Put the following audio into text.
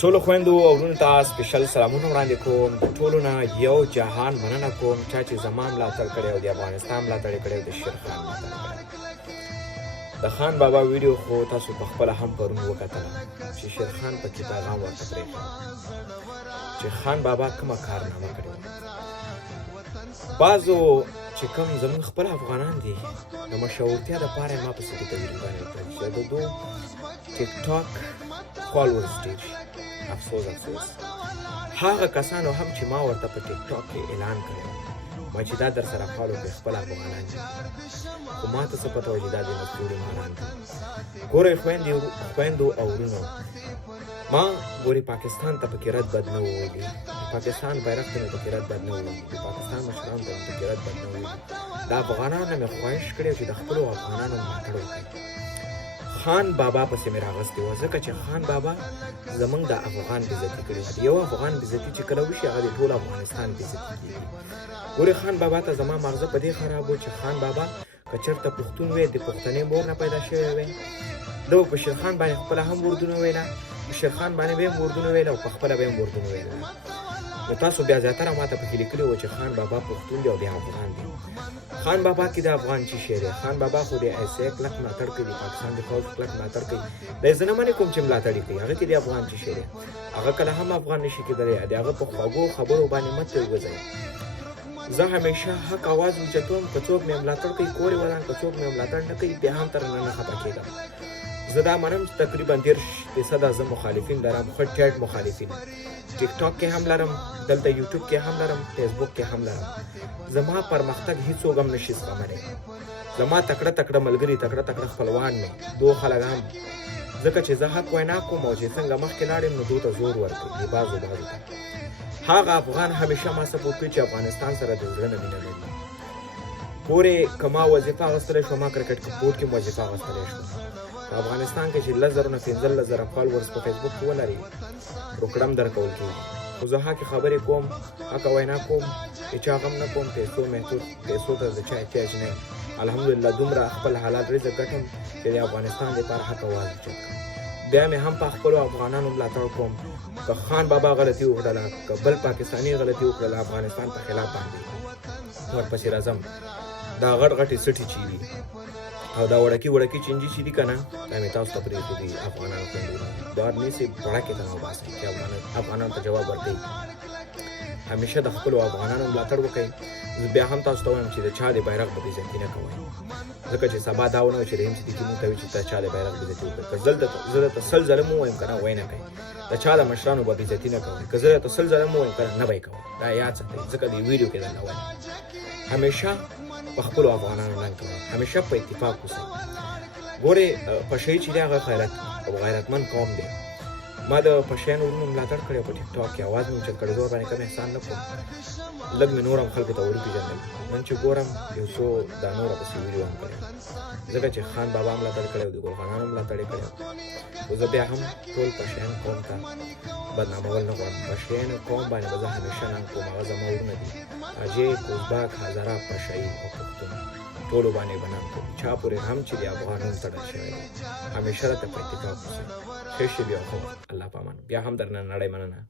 ټولو خویندو او ورونو ته سپیشل سلامونه وړاندې کوم. د ټولو نه یو جهان مننه کوم چا چې زما ملاتړ کړی او د افغانستان ملاتړ کړی او د شیرخان ملاتړ کړی. د خان بابا ویډیو خو تاسو په خپله هم پرون وکتله چې شیرخان پکې پیغام ورته پرېښی چې خان بابا کومه کارنامه کړې وه. بعضو چې کوم زموږ خپل افغانان دي د مشهورتیا دپاره یې ما پسې کې ویډیوګانې وکړلې چې د دو ټیک ټاک فالوورز ډېر شي. افسوس هغه کسانو هم چې ما ورته په ټیک ټاک کې اعلان کړی ما چې دا در سره فالو کړئ خپل افغانان دي خو ما ته څه پته وه چې دا د مستوري ماران دي. ګورئ خویندو او ورونو، ما ګورې پاکستان ته پکې رد بد نه وویلي، د پاکستان بیرغ ته مې پکې رد بد نه وویلي، د پاکستان مشرانو ته مې پکې رد بد نه وویلي. د افغانانو نه مې خواهش کړی چې د خپلو افغانانو ملاتړ وکړي. خان بابا پسې مې راغستې وه ځکه چې خان بابا زمونږ د افغان بېزتي کړې وه. د یو افغان بېزتي چې کله وشي هغه د ټول افغانستان بېزتي کېږي. ګورې خان بابا ته زما ماغزه په دې خراب و چې خان بابا که چېرته پښتون وی د پښتنې مور نه پیدا شوی وی ده به په شیرخان باندې خپله هم اردونه ویله، په شیرخان باندې به هم اردونه ویله او په خپله به هم اردونه ویله. نو تاسو بیا زیاتره ما ته پکې لیکلي وو چې خان بابا پښتون دی او بیا افغان دی. خان بابا کې د افغان چې شی دی، خان بابا خو د ایس اے کلک ملاتړ کوي، د پاکستان د پوځ کلک ملاتړ کوي. دا زه نه منې کوم چې ملاتړ یې کوي، هغه کې د افغان چې شی دی هغه کله هم افغان نشي کېدلی. د هغه په خوږو خبرو باندې مه وځئ. زه همیشه حق اواز اوچتوم، که څوک مې ملاتړ کوي کور یې ودان، که څوک مې ملاتړ نه کوي بیا هم ترنه نه خفه کېږم. زه دا منم چې تقریبا 30% زه مخالفین لرم، ښه ټیټ مخالفین. ټیک ټاک کې هم لرم، دلته یوټیوب کې هم لرم، فیسبوک کې هم لرم. زما پرمختګ هیڅوک هم نشي زغملی. زما تکړه تکړه ملګري، تکړه تکړه خپلوان مې، دو خلک هم، ځکه چې زه حق وینا کوم او چې څنګه مخکې لاړم نو دو ته زور ورکوي بعضو ته. هغه افغان همیشه ما سپورټ کوي چې افغانستان سره د زړه نه مینه لري. ګورې که ما وظیفه اخیستلی شوه، ما کرکټ بورډ کې وظیفه اخیستلی شوه. په افغانستان کې چې 10,000 نه 15,000 فالوورز په فیسبوک کې ولري روکړه هم درکول کېږي. خو زه حقې خبرې کوم، حقه وینا کوم، د چا غم نه کوم، پیسو ته د چا احتیاج نه. الحمدلله دومره خپل حلال رزق ګټم چې د افغانستان دپاره حق اواز اوچت کړم. بیا مې هم په خپلو افغانانو ملاتړ کوم. که خان بابا غلطي وکړله، که بل پاکستاني غلطي وکړله افغانستان په خلاف باندې ورپسې راځم. دا غټ غټې سټې چې دي او دا وړکي چینجي چې دي که نه دا مې تاسو ته پرېښودي افغانانو خویندو. دا نیسې بړکې ته نه وباسئ چې افغانانو ته جواب ورکوي. همیشه د خپلو افغانانو ملاتړ وکړئ. زه بیا هم تاسو ته وایم چې د چا د بیرغ به بېزتي نه کوئ، ځکه چې سبا دا ونه وي چې رحیم صدیقي مونږ ته وایي چې د چا د بیرغ بېزتي وکړئ. که زه درته 100 ځله مو ووایم که نه وی نه کوئ. د چا د مشرانو به بېزتي نه کوئ. که زه درته 100 ځله مو ووایم که نه به یې کوئ. دا یاد ساتئ ځکه د ویډیو کې درنه وایم. همیشه په خپلو افغانانو رنګ کوئ، همیشه په اتفاق اوسئ. ګورې پشهیي چې دی هغه غیرتمند قوم دی. ما د پشیانو ورونو ملاتړ کړی په ټیک ټاک کې اواز مې اوچت کړی. زه ورباندې کم احسان نه کوم، لږ مې نور هم خلکو ته وروپېژندل. نن چې ګورم یو څو دا نوره پسې ویډیو هم کړی ځکه چې خان بابا ملاتړ کړی او د ګلخانانو ملاتړ یې کړی. خو زه بیا هم ټول پشیان قوم ته بدنامول نه غواړم. پشیانو قوم باندې به زه همیشه ننګ کوم. هغه زما ورونه دي، اجي، کوزباک، هزاره، پشهیي او پښتون ټولو باندې به ننګ کوم. چا پورې هم چې د افغان نوم تړل شوی دی همیشه راته په اتفاق اوسئ. ښه شي بیا خو الله په امان. بیا هم درنه نړۍ مننه.